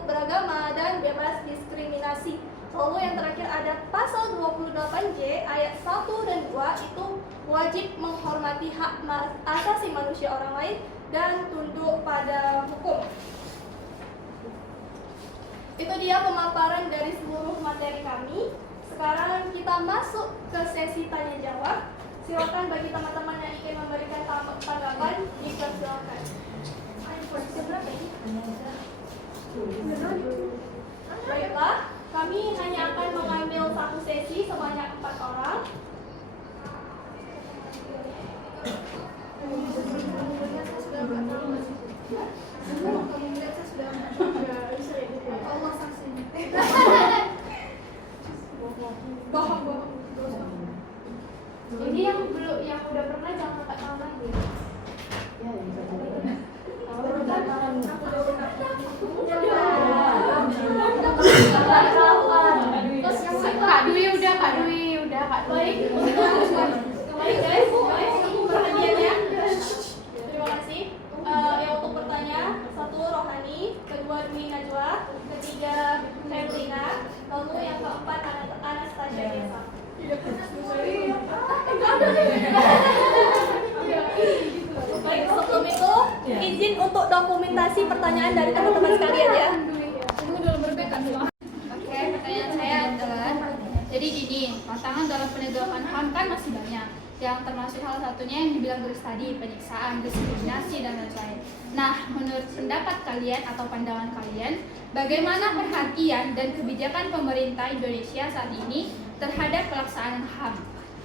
beragama, dan bebas diskriminasi. Lalu yang terakhir ada pasal 28J ayat 1 dan 2 itu wajib menghormati hak asasi manusia orang lain dan tunduk pada hukum. Itu dia pemaparan dari seluruh materi kami. Sekarang kita masuk ke sesi tanya jawab. Silakan bagi teman-teman yang ingin memberikan tanggapan, dipersilakan. Baiklah, kami hanya akan mengambil satu sesi sebanyak 4 orang. Allah saksi. Bohong. Ini yang udah pernah jangan angkat tangan lagi. Kak Dwi udah. Baik guys, perhatiannya. Terima kasih. Yang untuk bertanya, 1 Rohani, kedua Dwi Najwa, ketiga Febrina, lalu yang keempat Anastasia Desa. Baik, sebelum itu izin untuk dokumentasi pertanyaan dari teman-teman sekalian ya. Oke, pertanyaan saya adalah, jadi gini, tantangan dalam penegakan HAM kan masih banyak, yang termasuk salah satunya yang dibilang Grace tadi, penyiksaan, diskriminasi, dan lain-lain. Nah, menurut pendapat kalian atau pandangan kalian, bagaimana perhatian dan kebijakan pemerintah Indonesia saat ini terhadap pelaksanaan HAM?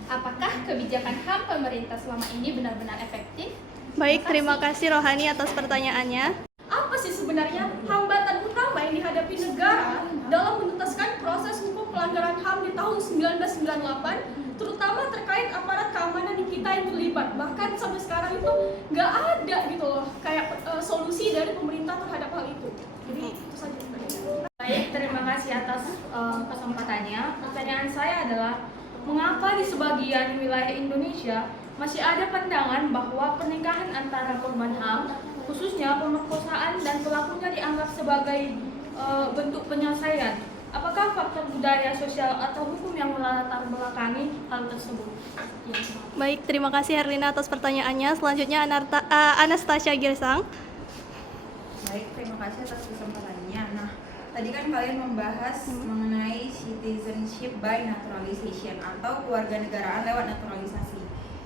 Apakah kebijakan HAM pemerintah selama ini benar-benar efektif? Baik, terima kasih Rohani atas pertanyaannya. Apa sih sebenarnya hambatan utama yang dihadapi negara dalam menuntaskan proses hukum pelanggaran HAM di tahun 1998, terutama terkait aparat keamanan di kita yang terlibat? Bahkan sampai sekarang itu nggak ada gitu loh, kayak solusi dari pemerintah terhadap hal itu. Jadi itu saja pertanyaannya. Baik, terima kasih atas kesempatannya. Pertanyaan saya adalah, mengapa di sebagian wilayah Indonesia masih ada pandangan bahwa pernikahan antara korban HAM, khususnya pemerkosaan, dan pelakunya dianggap sebagai bentuk penyelesaian? Apakah faktor budaya, sosial, atau hukum yang melatar belakangi hal tersebut? Baik, terima kasih Herlina atas pertanyaannya. Selanjutnya Anastasia Girsang. Baik, terima kasih atas kesempatannya. Nah, tadi kan kalian membahas mengenai citizenship by naturalization atau kewarganegaraan lewat naturalisasi,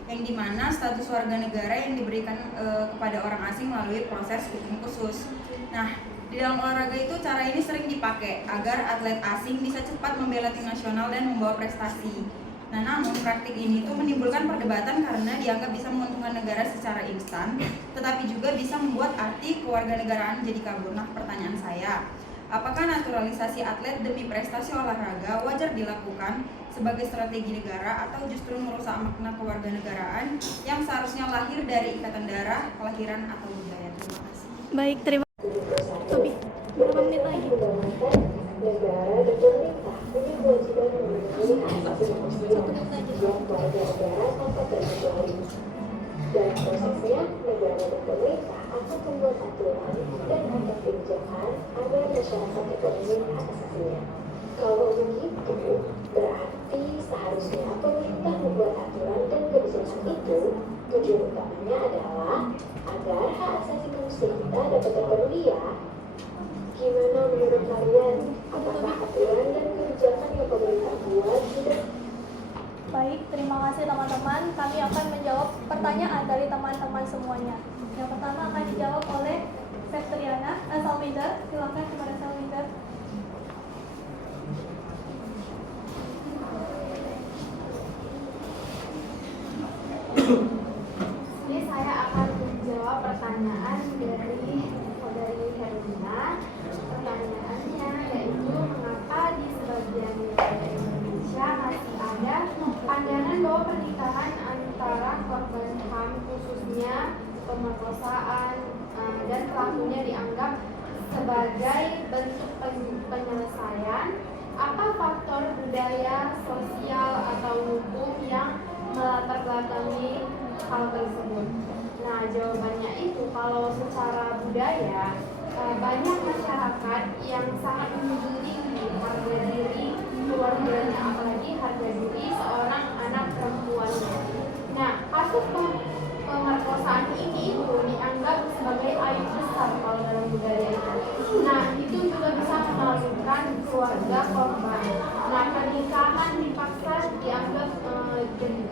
yang dimana status warga negara yang diberikan kepada orang asing melalui proses hukum khusus. Nah, di dalam olahraga itu cara ini sering dipakai agar atlet asing bisa cepat membela tim nasional dan membawa prestasi. Nah, namun praktik ini tuh menimbulkan perdebatan karena dianggap bisa menguntungkan negara secara instan, tetapi juga bisa membuat arti kewarganegaraan jadi kabur. Nah, pertanyaan saya, apakah naturalisasi atlet demi prestasi olahraga wajar dilakukan sebagai strategi negara atau justru merusak makna kewarganegaraan yang seharusnya lahir dari ikatan darah, kelahiran, atau budaya? Terima kasih. Baik, terima kasih. Berapa menit lagi? Negara dan pemerintah punya kewajiban melindungi hak asasi manusia yang warga negara tanpa terkecuali. Dalam prosesnya, negara dan pemerintah akan membuat aturan dan akan kebijakan agar masyarakat terpenuhi hak asasinya. Kalau begitu, berarti seharusnya pemerintah membuat aturan dan kebijakan itu tujuan utamanya adalah agar hak asasi manusia kita dapat terpenuhi ya. Gimana menurut kalian? Apakah aturan dan kebijakan yang pemerintah buat sudah? Baik, terima kasih teman-teman. Kami akan menjawab pertanyaan dari teman-teman semuanya. Yang pertama akan dijawab oleh Salminder. Silakan kepada Salminder. Ini saya akan menjawab pertanyaan dari saudari Herlina. Pertanyaannya yaitu mengapa di sebagian wilayah Indonesia masih ada pandangan bahwa pernikahan antara korban HAM khususnya pemerkosaan dan pelakunya dianggap sebagai bentuk penyelesaian. Apa faktor budaya, sosial, atau hukum yang melatar belakangi hal tersebut? Nah, jawabannya itu kalau secara budaya banyak masyarakat yang sangat menjunjung harga diri keluarganya, apalagi harga diri seorang anak perempuannya. Nah, kasus pemerkosaan ini itu dianggap sebagai aib besar kalau dalam budaya itu. Nah, itu juga bisa memalukan keluarga korban. Nah, pernikahan dipaksa dianggap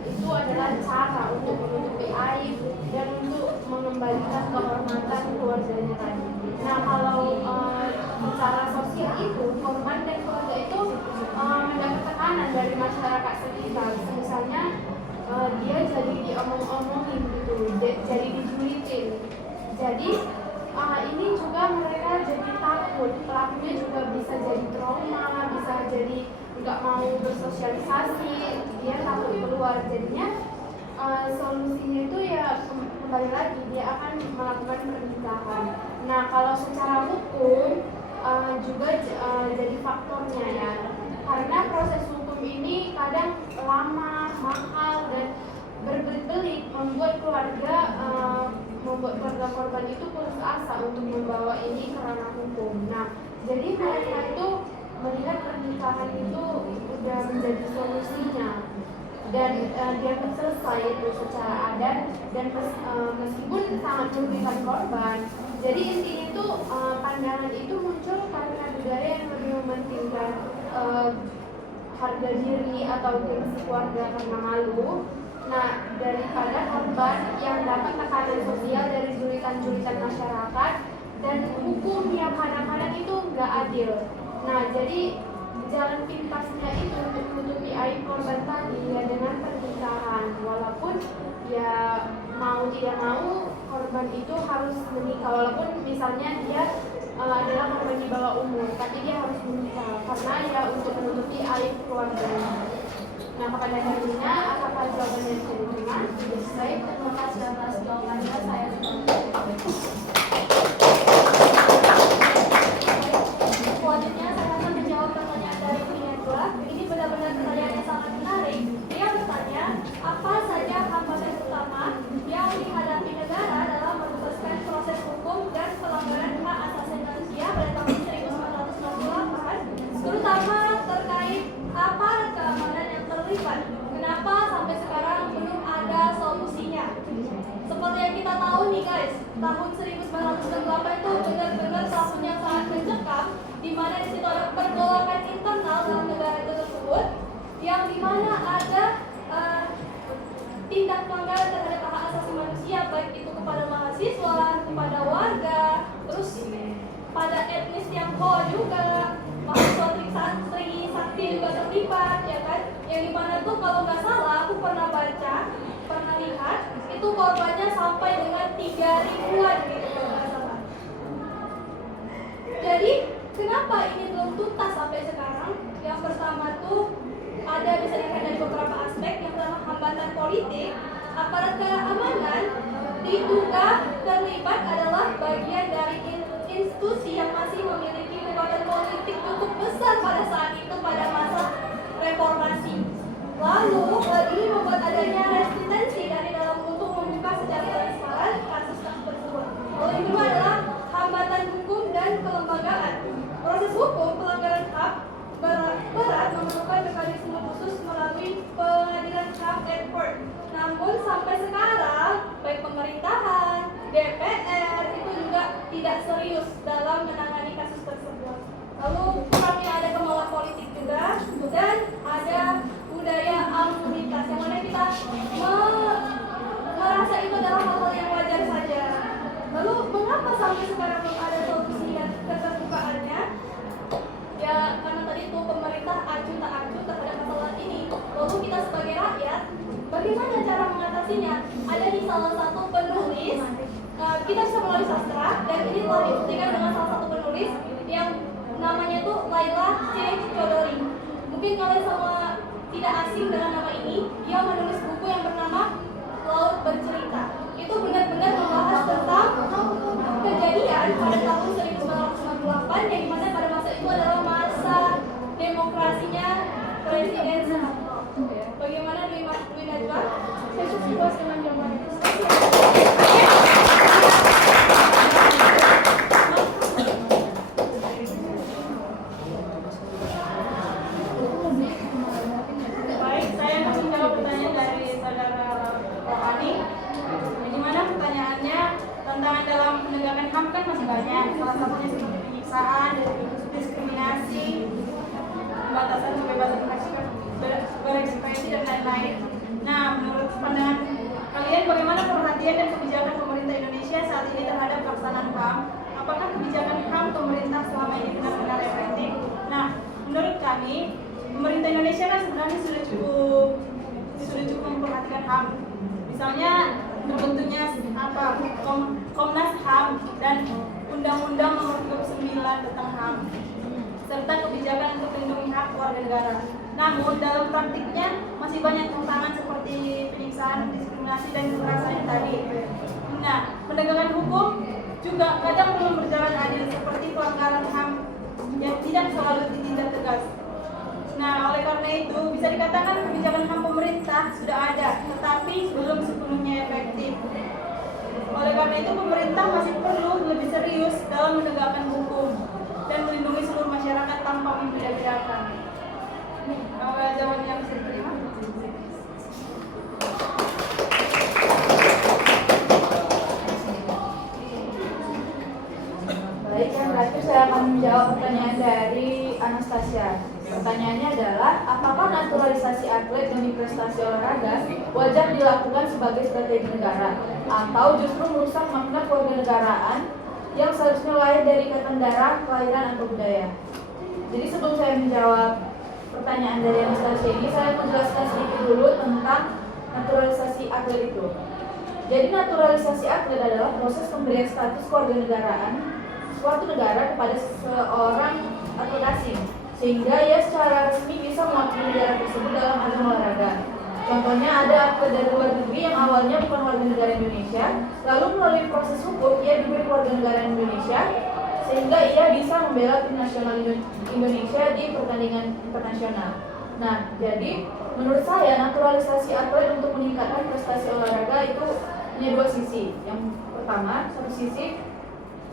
itu adalah cara untuk menutupi aib dan untuk mengembalikan kehormatan keluarganya tadi. Nah, kalau secara sosial itu korban dan keluarga itu mendapat tekanan dari masyarakat sekitar. Misalnya dia jadi diomong-omongin gitu, jadi dijulitin. Jadi ini juga mereka jadi takut, pelakunya juga bisa jadi trauma, bisa jadi nggak mau bersosialisasi, dia takut keluar. Jadinya solusinya itu ya kembali lagi dia akan melakukan pernikahan. Nah, kalau secara hukum juga jadi faktornya ya, karena proses hukum ini kadang lama, mahal, dan berbelit-belit membuat keluarga korban itu putus asa untuk membawa ini ke ranah hukum. Nah, jadi mereka itu melihat pernikahan itu sudah menjadi solusinya dan dia selesai itu secara adat dan meskipun sangat merugikan korban. Jadi intinya itu pandangan itu muncul karena budaya yang lebih mementingkan harga diri atau gengsi keluarga karena malu. Nah, daripada korban yang dapat tekanan sosial dari julitan-julitan masyarakat dan hukum yang kadang-kadang itu nggak adil. Nah, jadi jalan pintasnya itu untuk menutupi aib korban tadi ya dengan pernikahan. Walaupun ya mau tidak mau korban itu harus menikah, walaupun misalnya dia adalah korban di bawah umur, tapi dia harus menikah karena ya untuk menutupi aib keluarganya. Nah, kepada Herlina, apakah jawabannya bisa diterima? Baik, terima kasih atas jawabannya. Saya Selanjutnya saya akan menjawab pertanyaan dari Pinedua. Ini benar-benar pertanyaan yang sangat menarik. Dia bertanya, apa saja hambatan utama yang dihadapi negara dalam memutuskan proses hukum dan pelanggaran hak asasi manusia pada tahun 1968, terutama tahun 1998 itu benar-benar tahun yang sangat mencekam, di mana di situ ada pergolakan internal dalam negara itu tersebut, yang di mana ada tindak pelanggaran terhadap hak asasi manusia, baik itu kepada mahasiswa, kepada warga, terus pada etnis Tionghoa juga, mahasiswa Trisakti juga terlibat, ya kan? Yang di mana tuh kalau nggak salah, aku pernah baca, pernah lihat, itu korbannya sampai dengan 3.000-an gitu kalau nggak salah. Jadi kenapa ini belum tuntas sampai sekarang? Yang pertama tuh ada bisa dilihat dari beberapa aspek. Yang pertama hambatan politik, aparat keamanan diduga terlibat adalah bagian dari institusi yang masih memiliki kekuatan politik cukup besar pada saat itu pada masa reformasi. Lalu ini membuat adanya resistensi dari dalam untuk membuka secara transparan kasus tersebut. Lalu yang kedua adalah hambatan hukum dan kelembagaan. Proses hukum pelanggaran HAM berat memerlukan mekanisme khusus melalui pengadilan HAM and Court. Namun sampai sekarang baik pemerintahan, DPR itu juga tidak serius dalam menangani kasus tersebut. Lalu kurangnya ada kemauan politik juga, dan ada budaya amunitas yang mana kita merasa itu adalah hal-hal yang wajar saja. Lalu mengapa sampai sekarang belum ada solusi dan keterbukaannya? Ya karena tadi itu pemerintah acuh tak acuh terhadap masalah ini. Lalu kita sebagai rakyat, bagaimana cara mengatasinya? Ada di salah satu penulis, kita bisa melalui sastra, dan ini telah dibuktikan dengan salah satu penulis yang namanya tuh Laila C. Chodori. Mungkin kalian semua tidak asing dengan nama ini. Dia menulis buku yang bernama Laut Bercerita. Itu benar-benar membahas tentang kejadian pada tahun 1998 yang dimana pada masa itu adalah masa demokrasinya Presiden Soeharto. Bagaimana Dwi Najwa? Saya cukup puas dengan jawaban itu. Baik, saya mau menjawab pertanyaan dari saudara Rohani. Di mana pertanyaannya, tantangan dalam penegakan HAM kan masih banyak. Salah satunya seperti penyiksaan, diskriminasi, pembatasan kebebasan berekspresi dan lain-lain. Nah, menurut pandangan kalian, bagaimana perhatian dan kebijakan pemerintah Indonesia saat ini terhadap pelaksanaan HAM? Apakah kebijakan HAM pemerintah selama ini benar-benar efektif? Nah, menurut kami, pemerintah Indonesia kan sebenarnya sudah cukup memperhatikan HAM. Misalnya terbentuknya Komnas HAM dan Undang-Undang Nomor 29 tentang HAM, serta kebijakan untuk melindungi hak warga negara. Namun dalam praktiknya masih banyak tantangan seperti penyiksaan, diskriminasi, dan kekerasan tadi. Nah, penegakan hukum juga kadang belum berjalan adil, seperti pelanggaran HAM yang tidak selalu ditindak tegas. Nah, oleh karena itu bisa dikatakan kebijakan HAM pemerintah sudah ada, tetapi belum sepenuhnya efektif. Oleh karena itu pemerintah masih perlu lebih serius dalam menegakkan hukum dan melindungi seluruh masyarakat tanpa membeda-bedakan. Jawaban yang bisa diterima? Baik, yang terakhir saya akan menjawab pertanyaan dari Anastasia. Pertanyaannya adalah, apakah naturalisasi atlet demi prestasi olahraga wajar dilakukan sebagai strategi negara, atau justru merusak makna kewarganegaraan yang seharusnya lahir dari ikatan darah, kelahiran, atau budaya? Jadi sebelum saya menjawab pertanyaan dari Anastasia ini, saya menjelaskan sedikit dulu tentang naturalisasi atlet itu. Jadi naturalisasi atlet adalah proses pemberian status kewarganegaraan suatu negara kepada seorang atlet asing, sehingga ia secara resmi bisa mewakili negara tersebut dalam ajang olahraga. Contohnya ada atlet dari luar negeri yang awalnya bukan warga negara Indonesia, lalu melalui proses hukum ia diberi warga negara Indonesia, sehingga ia bisa membela tim nasional Indonesia di pertandingan internasional. Nah, jadi menurut saya naturalisasi atlet untuk meningkatkan prestasi olahraga itu punya dua sisi. Yang pertama, satu sisi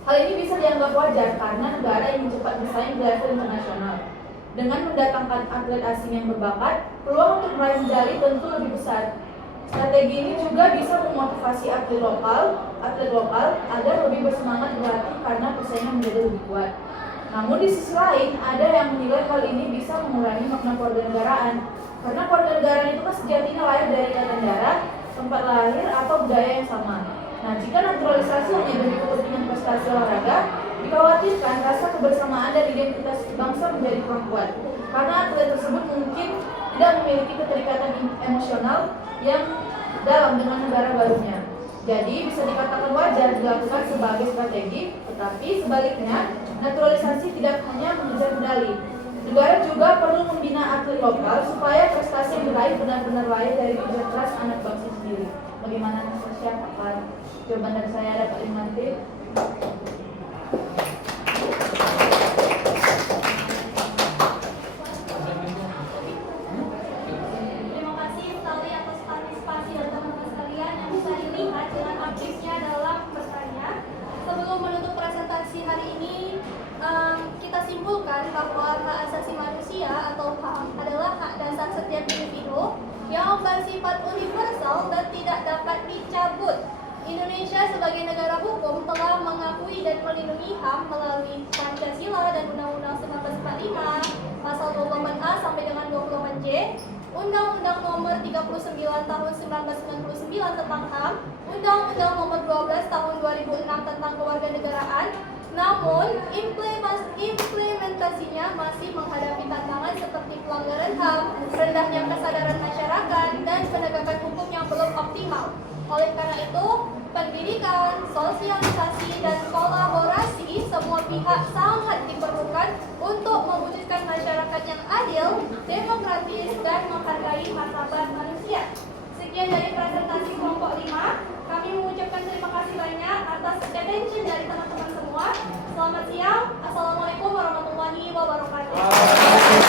hal ini bisa dianggap wajar karena negara ingin cepat bersaing di level internasional. Dengan mendatangkan atlet asing yang berbakat, peluang untuk meraih medali tentu lebih besar. Strategi ini juga bisa memotivasi memotivasi atlet lokal agar lebih bersemangat berlatih karena persaingan menjadi lebih kuat. Namun di sisi lain, ada yang menilai hal ini bisa mengurangi makna kewarganegaraan. Karena kewarganegaraan itu kan sejatinya lahir dari ikatan darah, tempat lahir, atau budaya yang sama. Nah, jika naturalisasi hanya demi kepentingan prestasi olahraga, dikhawatirkan rasa kebersamaan dan identitas bangsa menjadi kurang kuat. Karena atlet tersebut mungkin tidak memiliki keterikatan emosional yang dalam dengan negara barunya. Jadi bisa dikatakan wajar dilakukan sebagai strategi, tetapi sebaliknya naturalisasi tidak hanya mengejar medali. Negara juga perlu membina atlet lokal supaya prestasi yang diraih benar-benar lahir dari kerja keras anak bangsa sendiri. Bagaimana Natasha? Apakah jawaban dari saya dapat dimengerti? Terima kasih sekali atas partisipasi dan teman-teman sekalian yang bisa dilihat dengan aktifnya dalam bertanya. Sebelum menutup presentasi hari ini, kita simpulkan bahwa hak asasi manusia atau HAM adalah hak dasar setiap individu yang bersifat universal dan tidak dapat dicabut. Indonesia sebagai negara hukum telah mengakui dan melindungi HAM melalui Pancasila dan Undang-Undang 1945 pasal 24A sampai dengan 24J, Undang-Undang Nomor 39 Tahun 1999 tentang HAM, Undang-Undang Nomor 12 Tahun 2006 tentang Kewarganegaraan. Namun, implementasinya masih menghadapi tantangan seperti pelanggaran HAM, rendahnya kesadaran masyarakat, dan penegakan hukum yang belum optimal. Oleh karena itu, pendidikan, sosialisasi, dan kolaborasi semua pihak sangat diperlukan untuk mewujudkan masyarakat yang adil, demokratis, dan menghargai martabat manusia. Sekian dari presentasi kelompok 5. Kami mengucapkan terima kasih banyak atas attention dari teman-teman semua. Selamat siang. Assalamualaikum warahmatullahi wabarakatuh.